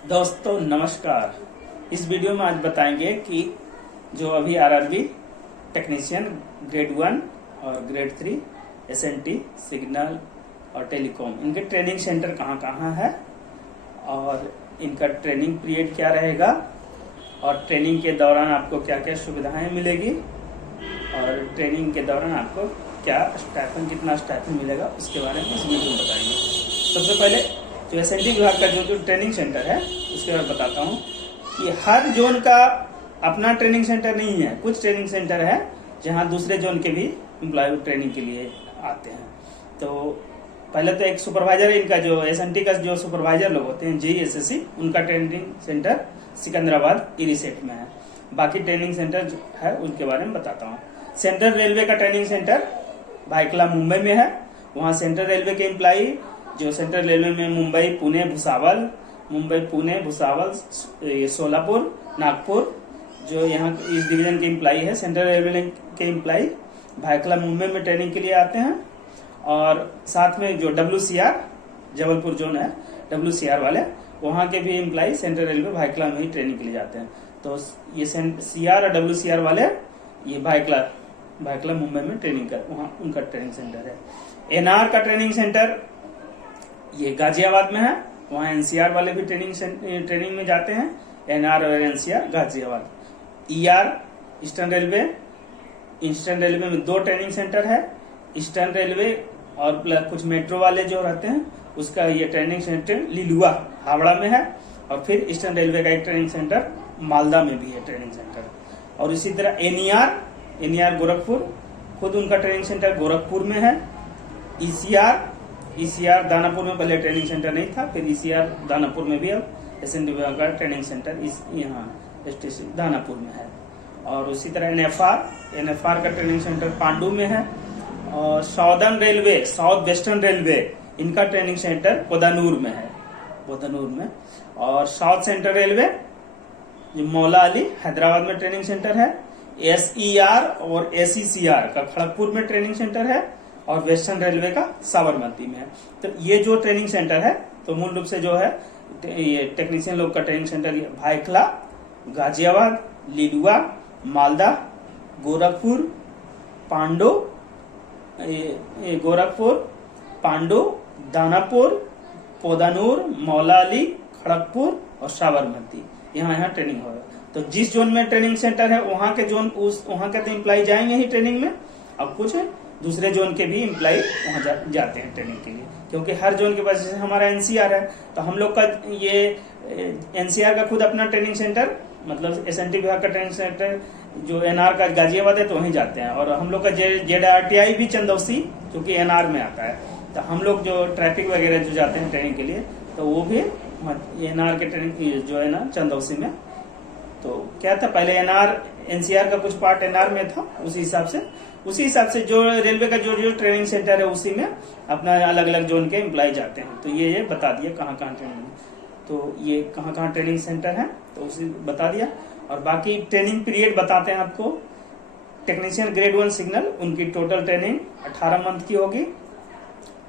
दोस्तों नमस्कार। इस वीडियो में आज बताएंगे कि जो अभी आरआरबी टेक्नीशियन ग्रेड 1 और ग्रेड 3 एसएनटी सिग्नल और टेलीकॉम इनके ट्रेनिंग सेंटर कहाँ कहाँ है और इनका ट्रेनिंग पीरियड क्या रहेगा और ट्रेनिंग के दौरान आपको क्या क्या सुविधाएं मिलेगी और ट्रेनिंग के दौरान आपको क्या स्टाइपेंड कितना स्टाइपेंड मिलेगा उसके बारे में इस वीडियो में बताएंगे। सबसे पहले जो एसएनटी विभाग का जो ट्रेनिंग सेंटर है उसके बारे में बताता हूँ कि हर जोन का अपना ट्रेनिंग सेंटर नहीं है। कुछ ट्रेनिंग सेंटर है जहाँ दूसरे जोन के भी एम्प्लॉय ट्रेनिंग के लिए आते हैं। तो पहले तो एक सुपरवाइजर, इनका जो एसएनटी का जो सुपरवाइजर लोग होते हैं जेईएसएससी, उनका ट्रेनिंग सेंटर सिकंदराबाद इरिसेट में है। बाकी ट्रेनिंग सेंटर जो है उनके बारे में बताता हूँ। सेंट्रल रेलवे का ट्रेनिंग सेंटर भायखला मुंबई में है। वहाँ सेंट्रल रेलवे के एम्प्लॉय जो सेंट्रल रेलवे में मुंबई पुणे भुसावल सोलापुर नागपुर जो यहाँ इस डिवीजन के एम्प्लॉय है, सेंट्रल रेलवे के एम्प्लॉय भायखला मुंबई में ट्रेनिंग के लिए आते हैं। और साथ में जो WCR जबलपुर जोन है, WCR वाले, वहाँ के भी एम्प्लॉय सेंट्रल रेलवे भायखला में ही ट्रेनिंग के लिए जाते हैं। तो ये CR और WCR वाले ये भायखला मुंबई में ट्रेनिंग कर, वहाँ उनका ट्रेनिंग सेंटर है। NR का ट्रेनिंग सेंटर ये गाजियाबाद में है। वहाँ NCR वाले भी ट्रेनिंग में जाते हैं। NR और NCR Ghaziabad. ER eastern railway में 2 ट्रेनिंग सेंटर है। ईस्टर्न रेलवे और प्लस कुछ मेट्रो वाले जो रहते हैं उसका ये ट्रेनिंग सेंटर लिलुआ हावड़ा में है। और फिर ईस्टर्न रेलवे का एक ट्रेनिंग सेंटर मालदा में भी है ट्रेनिंग सेंटर। और इसी तरह NER गोरखपुर, खुद उनका ट्रेनिंग सेंटर गोरखपुर में है। ECR दानापुर में पहले ट्रेनिंग सेंटर नहीं था, फिर ECR दानापुर में भी अब एसएनटी विभाग का ट्रेनिंग सेंटर यहाँ स्टेशन दानापुर में है। और उसी तरह NFR का ट्रेनिंग सेंटर पांडु में है। और साउथ वेस्टर्न रेलवे इनका ट्रेनिंग सेंटर पोदानूर में। और साउथ सेंट्रल रेलवे जो मौला अली हैदराबाद में ट्रेनिंग सेंटर है। SER और SECR का खड़गपुर में ट्रेनिंग सेंटर है। और वेस्टर्न रेलवे का साबरमती में है। तो ये जो ट्रेनिंग सेंटर है, तो मूल रूप से जो है ये टेक्नीशियन लोग का ट्रेनिंग सेंटर भायखला, गाजियाबाद, लिलुआ, मालदा, गोरखपुर, पांडु, दानापुर, पोदानूर, मौला अली, खड़गपुर और साबरमती, यहाँ ट्रेनिंग होगा। तो जिस जोन में ट्रेनिंग सेंटर है वहाँ के तो एम्प्लॉय जाएंगे ही ट्रेनिंग में। अब कुछ दूसरे जोन के भी एम्प्लॉय वहाँ जाते हैं ट्रेनिंग के लिए, क्योंकि हर जोन के पास, जैसे हमारा NCR है तो हम लोग का ये NCR का खुद अपना ट्रेनिंग सेंटर, मतलब एसएनटी विभाग का ट्रेनिंग सेंटर जो NR का गाजियाबाद है तो वहीं जाते हैं। और हम लोग का ZRTI भी चंदौसी जो कि NR में आता है। तो हम लोग जो ट्रैफिक वगैरह जो जाते हैं ट्रेनिंग के लिए तो वो भी NR के ट्रेनिंग जो है ना चंदौसी में। तो क्या था, पहले NCR का कुछ पार्ट NR में था, उसी हिसाब से जो रेलवे का जो ट्रेनिंग सेंटर है उसी में अपना अलग अलग जोन के एम्प्लॉय जाते हैं। तो ये बता दिया कहाँ ट्रेनिंग, तो ये कहाँ ट्रेनिंग सेंटर है तो उसी बता दिया। और बाकी ट्रेनिंग पीरियड बताते हैं आपको। टेक्नीशियन ग्रेड 1 सिग्नल, उनकी टोटल ट्रेनिंग 18 मंथ की होगी।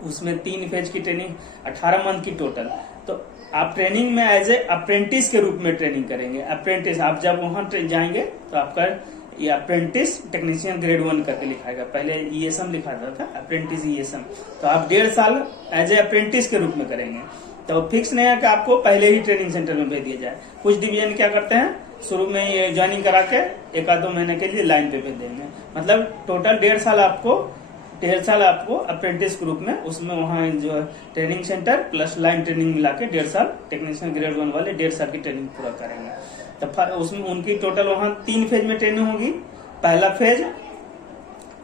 उसमें 3 फेज की ट्रेनिंग 18 मंथ की टोटल। तो आप ट्रेनिंग में एज ए अप्रेंटिस के रूप में ट्रेनिंग करेंगे। अप्रेंटिस आप जब वहां जाएंगे तो आपका ये अप्रेंटिस टेक्नीशियन ग्रेड 1 करके लिखाएगा। पहले ESM लिखा जाता था, अप्रेंटिस ESM। तो आप 1.5 साल एज ए अप्रेंटिस के रूप में करेंगे। तो फिक्स नहीं है कि आपको पहले ही ट्रेनिंग सेंटर में भेज दिया जाए। कुछ डिवीजन क्या करते हैं, शुरू में ये ज्वाइनिंग करा के 1-2 महीने के लिए लाइन पे भेज देंगे। मतलब टोटल 1.5 साल आपको अप्रेंटिस के रूप में, उसमें वहाँ जो training centre plus line training मिला के 1.5 साल टेक्नीशियन ग्रेड 1 वाले 1.5 साल की ट्रेनिंग पूरा करेंगे। तो उसमें उनकी टोटल वहाँ 3 फेज में ट्रेनिंग होगी। पहला फेज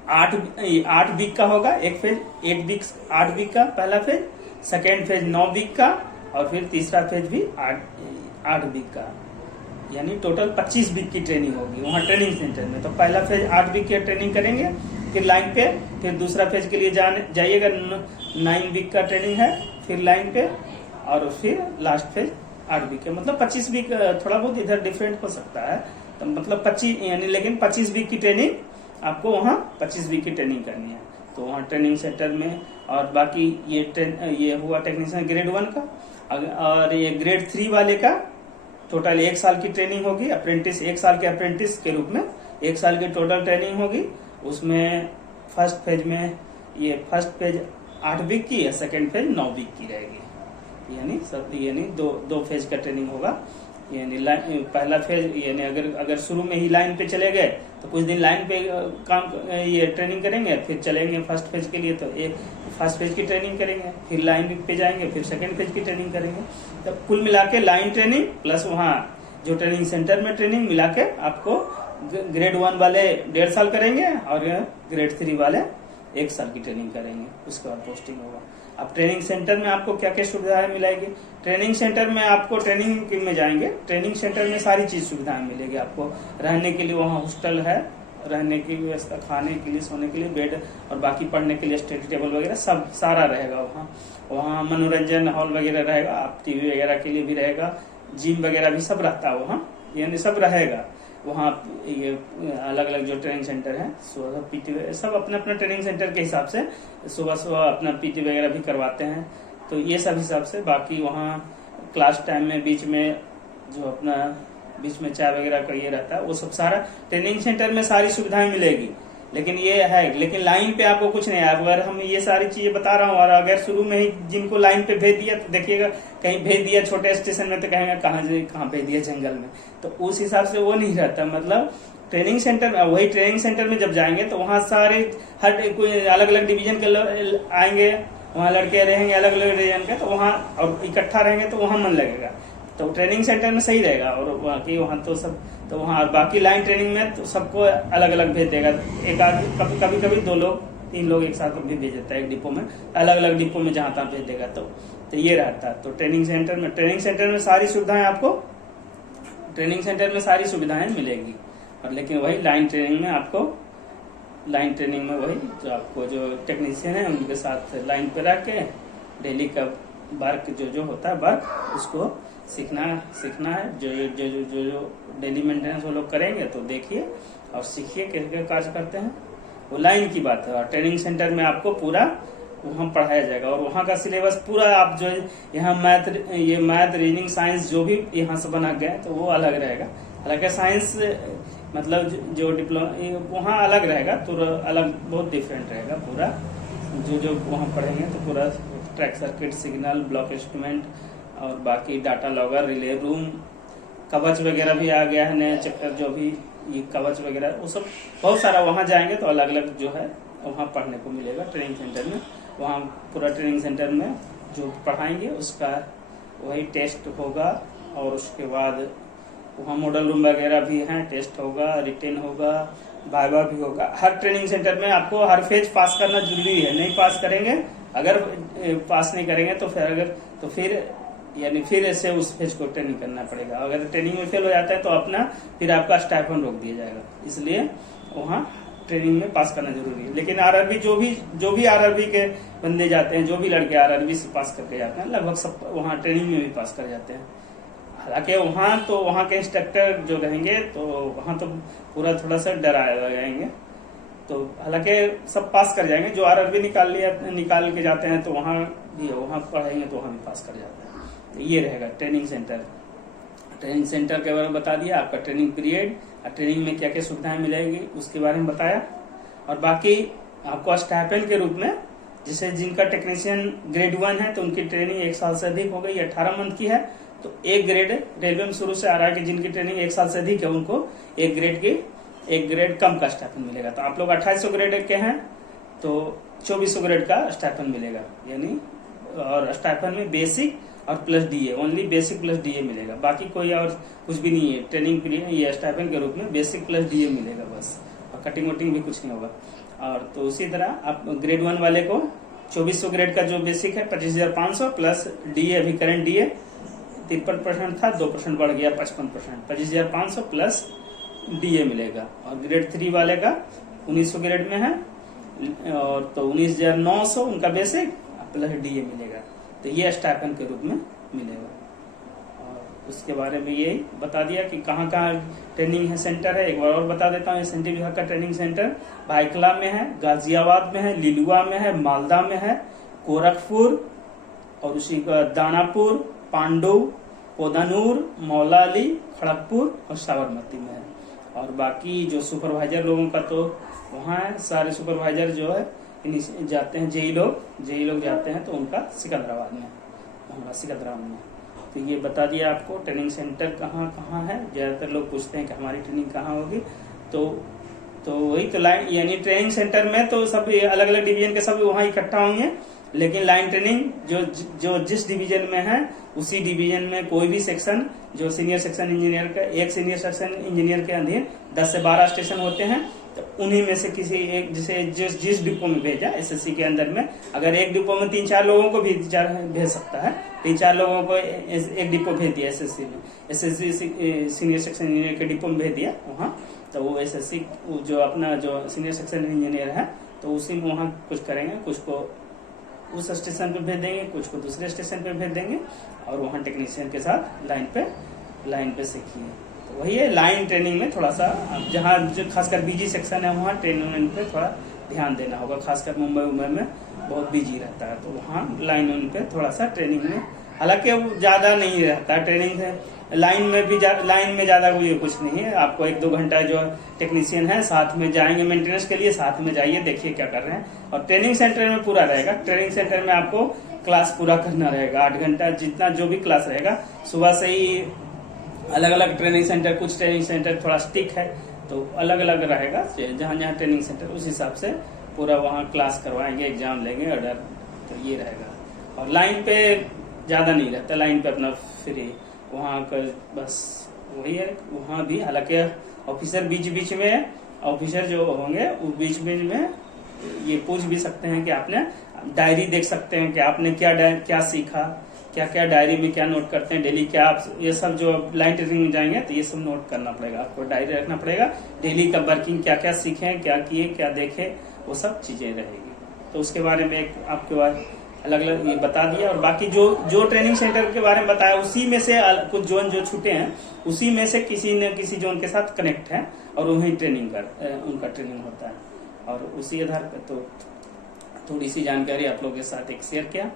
8 वीक का होगा, एक फेज 8 वीक का पहला फेज, सेकेंड फेज 9 वीक का और फिर तीसरा फेज भी 8 वीक का, यानी टोटल 25 वीक की ट्रेनिंग होगी वहाँ ट्रेनिंग सेंटर में। तो पहला फेज 8 वीक की ट्रेनिंग करेंगे, फिर लाइन पे, फिर दूसरा फेज के लिए जाइएगा 9 वीक का ट्रेनिंग है, फिर लाइन पे, और फिर लास्ट फेज 8 वीक है। मतलब 25 वीक, थोड़ा बहुत इधर डिफरेंट हो सकता है। तो मतलब 25 यानी, लेकिन 25 वीक की ट्रेनिंग आपको वहाँ 25 वीक की ट्रेनिंग करनी है। तो वहाँ ट्रेनिंग सेंटर में। और बाकी ये हुआ टेक्नीशियन ग्रेड 1 का। और ये ग्रेड 3 वाले का टोटल 1 साल की ट्रेनिंग होगी। अप्रेंटिस 1 साल के अप्रेंटिस के रूप में 1 साल की टोटल ट्रेनिंग होगी। उसमें फर्स्ट फेज में फर्स्ट फेज 8 वीक की या सेकेंड फेज 9 वीक की रहेगी। यानी दो फेज का ट्रेनिंग होगा। यानी पहला फेज यानी अगर शुरू में ही लाइन पे चले गए तो कुछ दिन लाइन पे ट्रेनिंग करेंगे, फिर चलेंगे फर्स्ट फेज के लिए तो एक फर्स्ट फेज की ट्रेनिंग करेंगे, फिर लाइन पे जाएंगे, फिर सेकेंड फेज की ट्रेनिंग करेंगे। तो कुल मिला के लाइन ट्रेनिंग प्लस वहाँ जो ट्रेनिंग सेंटर में ट्रेनिंग मिला के आपको ग्रेड 1 वाले 1.5 साल करेंगे और ग्रेड 3 वाले 1 साल की ट्रेनिंग करेंगे। उसके बाद पोस्टिंग होगा। अब ट्रेनिंग सेंटर में आपको क्या क्या सुविधाएं मिलेगी? ट्रेनिंग सेंटर में आपको ट्रेनिंग में जाएंगे, ट्रेनिंग सेंटर में सारी चीज सुविधाएं मिलेगी आपको। रहने के लिए वहाँ हॉस्टल है, रहने की व्यवस्था, खाने के लिए, सोने के लिए बेड और बाकी पढ़ने के लिए स्टडी टेबल वगैरह सब सारा रहेगा वहाँ मनोरंजन हॉल वगैरह रहेगा, आप टीवी वगैरह के लिए भी रहेगा, जिम वगैरह भी सब रहता है वहाँ, यानी सब रहेगा वहाँ। ये अलग अलग जो ट्रेनिंग सेंटर है सुबह पीटी सब अपने अपने ट्रेनिंग सेंटर के हिसाब से सुबह अपना पीटी वगैरह भी करवाते हैं। तो ये सब हिसाब से बाकी वहाँ क्लास टाइम में बीच में जो अपना बीच में चाय वगैरह का ये रहता है वो सब सारा ट्रेनिंग सेंटर में सारी सुविधाएं मिलेगी। लेकिन ये है, लेकिन लाइन पे आपको कुछ नहीं है। अगर हम ये सारी चीजें बता रहा हूँ और अगर शुरू में ही जिनको लाइन पे भेज दिया तो देखिएगा कहीं भेज दिया छोटे स्टेशन में तो कहेंगे कहाँ भेज दिया जंगल में, तो उस हिसाब से वो नहीं रहता। मतलब ट्रेनिंग सेंटर में वही ट्रेनिंग सेंटर में जब जाएंगे तो वहाँ सारे हर कोई अलग अलग डिवीजन के आएंगे, वहाँ लड़के रहेंगे अलग अलग डिवीजन के, तो वहाँ और इकट्ठा रहेंगे तो वहाँ मन लगेगा। तो ट्रेनिंग सेंटर में सही रहेगा। और बाकी वहाँ तो सब तो वहाँ बाकी लाइन ट्रेनिंग में तो सबको अलग अलग भेज देगा। एक आदमी कभी 2 लोग 3 लोग एक साथ भी भेज देता है एक डिपो में, अलग अलग डिपो में जहाँ तहाँ भेज देगा। तो ये रहता है। तो ट्रेनिंग सेंटर में सारी सुविधाएं आपको ट्रेनिंग सेंटर में सारी सुविधाएं मिलेगी। और लेकिन वही लाइन ट्रेनिंग में आपको वही जो आपको जो टेक्नीशियन है उनके साथ लाइन पे रख के डेली का वर्क जो होता है वर्क उसको सीखना है। जो डेली मेंटेनेंस वो लोग करेंगे तो देखिए और सीखिए कैसे कार्य करते हैं। वो लाइन की बात है। और ट्रेनिंग सेंटर में आपको पूरा वहाँ पढ़ाया जाएगा और वहाँ का सिलेबस पूरा आप जो यहाँ मैथ रीजनिंग साइंस जो भी यहाँ से बना गया तो वो अलग रहेगा। हालांकि साइंस मतलब जो डिप्लोमा वहाँ अलग रहेगा तो अलग बहुत डिफरेंट रहेगा पूरा। जो वहाँ पढ़ेंगे तो पूरा track circuit, signal, block instrument और बाकी डाटा लॉगर, रिले रूम, कवच वगैरह भी आ गया है नया चैप्टर जो भी ये कवच वगैरह वो सब बहुत सारा। वहाँ जाएंगे तो अलग अलग जो है वहाँ पढ़ने को मिलेगा ट्रेनिंग सेंटर में। वहाँ पूरा ट्रेनिंग सेंटर में जो पढ़ाएंगे उसका वही टेस्ट होगा और उसके बाद वहाँ मॉडल रूम वगैरह भी हैं, टेस्ट होगा, रिटेन होगा, वाइवा भी होगा। हर ट्रेनिंग सेंटर में आपको हर फेज पास करना जरूरी है। नहीं पास करेंगे, अगर पास नहीं करेंगे तो फिर ऐसे उस फेज को ट्रेनिंग करना पड़ेगा। अगर ट्रेनिंग में फेल हो जाता है तो फिर आपका स्टाइपेंड रोक दिया जाएगा। इसलिए वहाँ ट्रेनिंग में पास करना जरूरी है। लेकिन आरआरबी जो भी आरआरबी के बंदे जाते हैं, जो भी लड़के आरआरबी से पास करके जाते हैं लगभग सब वहाँ ट्रेनिंग में भी पास कर जाते हैं। हालांकि वहाँ के इंस्ट्रक्टर जो रहेंगे तो वहाँ तो पूरा थोड़ा सा डराए जाएंगे। तो हालांकि सब पास कर जाएंगे। जो आरआरबी निकाल के जाते हैं तो वहाँ पढ़ाएंगे तो वहाँ भी पास कर जाते हैं। तो ये रहेगा ट्रेनिंग सेंटर के बारे में बता दिया। आपका ट्रेनिंग पीरियड और ट्रेनिंग में क्या क्या सुविधाएं मिलेगी उसके बारे में बताया। और बाकी आपको स्टाइपेंड के रूप में जैसे जिनका टेक्नीशियन ग्रेड 1 है तो उनकी ट्रेनिंग 1 साल से अधिक हो गई, 18 मंथ की है तो एक ग्रेड रेलवे में शुरू से आ रहा है कि जिनकी ट्रेनिंग 1 साल से अधिक है उनको एक ग्रेड कम का स्टाइपेंड मिलेगा। तो आप लोग 2800 ग्रेड के हैं तो 2400 ग्रेड का स्टाइपेंड मिलेगा। यानी और स्टाइपेंड में बेसिक और plus DA, only basic plus DA मिलेगा, बाकी कोई और कुछ भी नहीं है। ट्रेनिंग पीरियड ये स्टाइपेंड के रूप में बेसिक प्लस डीए मिलेगा बस, और कटिंग वटिंग भी कुछ नहीं होगा। और तो उसी तरह आप ग्रेड 1 वाले को 2400 ग्रेड का जो बेसिक है 25,500 प्लस डीए, अभी करंट डीए 53% था, 2% बढ़ गया 55%, 25,500 प्लस डीए मिलेगा। और ग्रेड 3 वाले का 1900 ग्रेड में है और तो 19,900 उनका बेसिक प्लस डीए मिलेगा। तो ये स्टाइपेंड के रूप में मिलेगा। और उसके बारे में यही बता दिया कि कहाँ कहाँ ट्रेनिंग है सेंटर है। एक बार और बता देता हूँ, एस.एन.टी. विभाग का ट्रेनिंग सेंटर भाईकला में है, गाजियाबाद में है, लिलुआ में है, मालदा में है, गोरखपुर और उसी का दानापुर, पांडु, पोदानूर, मौलाली, खड़गपुर और साबरमती में है। और बाकी जो सुपरवाइजर लोगों का तो वहाँ है, सारे सुपरवाइजर जो है जाते हैं जेई लोग जाते हैं तो उनका सिकंदराबाद में होगा, सिकंदराबाद में। तो ये बता दिया आपको ट्रेनिंग सेंटर कहाँ कहाँ है। ज्यादातर लोग पूछते हैं कि हमारी ट्रेनिंग कहाँ होगी, तो वही तो लाइन यानी ट्रेनिंग सेंटर में तो सब अलग अलग डिवीजन के सब वहाँ इकट्ठा होंगे, लेकिन लाइन ट्रेनिंग जो जिस डिवीजन में है उसी डिवीजन में कोई भी सेक्शन जो सीनियर सेक्शन इंजीनियर का, एक सीनियर सेक्शन इंजीनियर के अधीन 10 से 12 स्टेशन होते हैं, तो उन्हीं में से किसी एक जिस डिपो में भेजा एसएससी के अंदर में, अगर एक डिपो में 3-4 लोगों को भी भेज सकता है, 3-4 लोगों को एक डिपो भेज दिया एसएससी में, एसएससी सीनियर सेक्शन इंजीनियर के डिपो में भेज दिया वहाँ, तो वो एसएससी जो अपना जो सीनियर सेक्शन इंजीनियर है तो उसी में वहाँ कुछ करेंगे, कुछ को उस स्टेशन पे भेज देंगे, कुछ को दूसरे स्टेशन पे भेज देंगे और वहाँ टेक्नीशियन के साथ लाइन पे सीखिए। तो वही है लाइन ट्रेनिंग में थोड़ा सा जहाँ जो खासकर बिजी सेक्शन है वहाँ ट्रेनिंग पे थोड़ा ध्यान देना होगा, खासकर मुंबई में बहुत बिजी रहता है, तो वहाँ लाइन पे थोड़ा सा ट्रेनिंग में, हालांकि वो ज्यादा नहीं रहता ट्रेनिंग है लाइन में ज्यादा कोई कुछ नहीं है। आपको 1-2 घंटा जो टेक्नीशियन है साथ में जाएंगे मेंटेनेंस के लिए, साथ में जाइए देखिए क्या कर रहे हैं, और ट्रेनिंग सेंटर में पूरा रहेगा। ट्रेनिंग सेंटर में आपको क्लास पूरा करना रहेगा, 8 घंटा जितना जो भी क्लास रहेगा। सुबह से ही अलग अलग ट्रेनिंग सेंटर, कुछ ट्रेनिंग सेंटर थोड़ा स्टिक है तो अलग अलग रहेगा, जहाँ ट्रेनिंग सेंटर उस हिसाब से पूरा वहाँ क्लास करवाएंगे, एग्जाम लेंगे ऑर्डर, तो ये रहेगा। और लाइन पे ज्यादा नहीं रहता, लाइन पे अपना फ्री वहाँ का बस वही है। वहाँ भी हालांकि ऑफिसर बीच में ऑफिसर जो होंगे वो बीच में ये पूछ भी सकते हैं कि आपने डायरी देख सकते हैं कि आपने क्या सीखा, क्या डायरी में क्या नोट करते हैं डेली, क्या आप ये सब जो लाइन ट्रेनिंग में जाएंगे तो ये सब नोट करना पड़ेगा, आपको डायरी रखना पड़ेगा, डेली का वर्किंग क्या सीखे, क्या किए, क्या देखे, वो सब चीजें रहेगी। तो उसके बारे में एक आपके बाद अलग अलग ये बता दिया। और बाकी जो ट्रेनिंग सेंटर के बारे में बताया उसी में से कुछ जोन जो छूटे हैं उसी में से किसी न किसी जोन के साथ कनेक्ट है और वही उनका ट्रेनिंग होता है, और उसी आधार पर तो थोड़ी सी जानकारी आप लोगों के साथ एक शेयर किया।